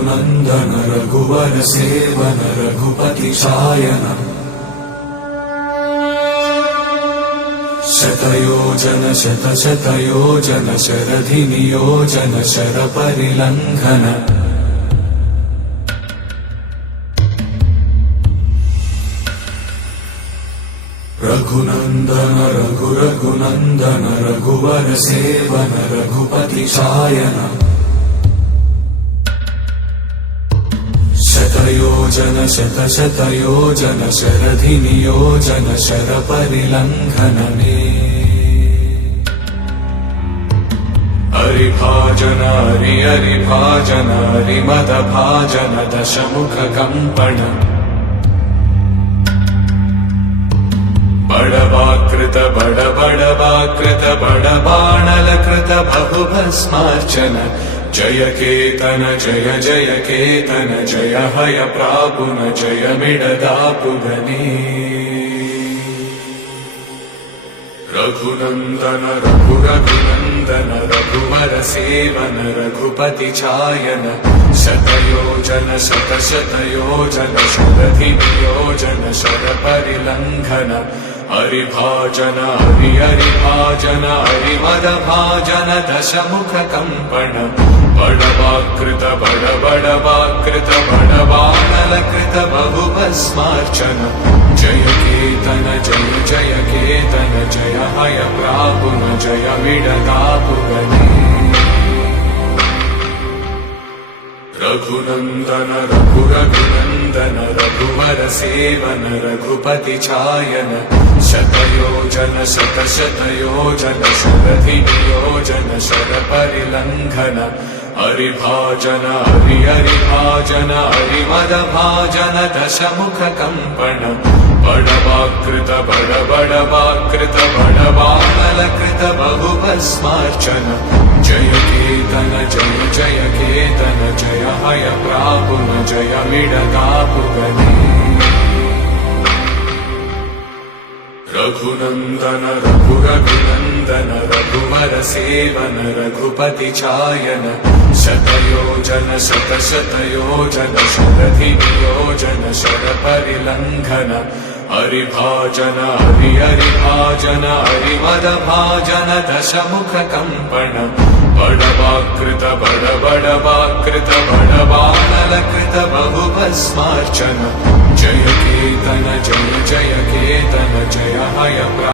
रघुनन्दन रघुवर seven Raghupati चायन शतयोजन शतशतयोजन शरधि नियोजन शरपरिलङ्घन रघुनन्दन रघुनन्दन रघुवर seven Raghupati चायन शतयोजन शतशतयोजन शरधि नियोजन शरपरिलङ्घन मे हरिभाजन हरिभाजन हरिमदभाजन दशमुख कम्पण बड़वाकृत बड़वाकृत बड़बाणलकृत बहुभस्मार्चन जय केतन जय जय केतन जय हय प्रापुन जय मिडदापुगने रघुनन्दन रघुनन्दन रघुवर सेवन रघुपति चायन शतयोजन शतशतयोजन शरधि नियोजन शरपरिलङ्घन हरिभाजन हरिभाजन हरिमदभाजन दशमुख कम्पण बड़वाकृत बड़वाकृत बड़बाणलकृत बहुभस्मार्चन जय केतन जय जय केतन जय हय प्रापुन जय मिडदापुगने रघुनन्दन रघुनन्दन रघुवर सेवन रघुपति चायन शतयोजन शतशतयोजन शरधि नियोजन शरपरिलङ्घन हरिभाजन हरिभाजन हरिमदभाजन दशमुख कम्पण बड़वाकृत बड़वाकृत बड़बाणलकृत बहुभस्मार्चन जय केतन जय जय केतन जय हय प्रापुन जय मिडदापुगने रघुनन्दन रघुनन्दन रघुवर सेवन रघुपति चायन शतयोजन शतशतयोजन शरधि नियोजन शरपरिलङ्घन हरिभाजन हरिभाजन हरिमदभाजन दशमुख कम्पण बड़वाकृत बड़वाकृत बड़बाणलकृत बहुभस्मार्चन जय केतन जय जय केतन जय हय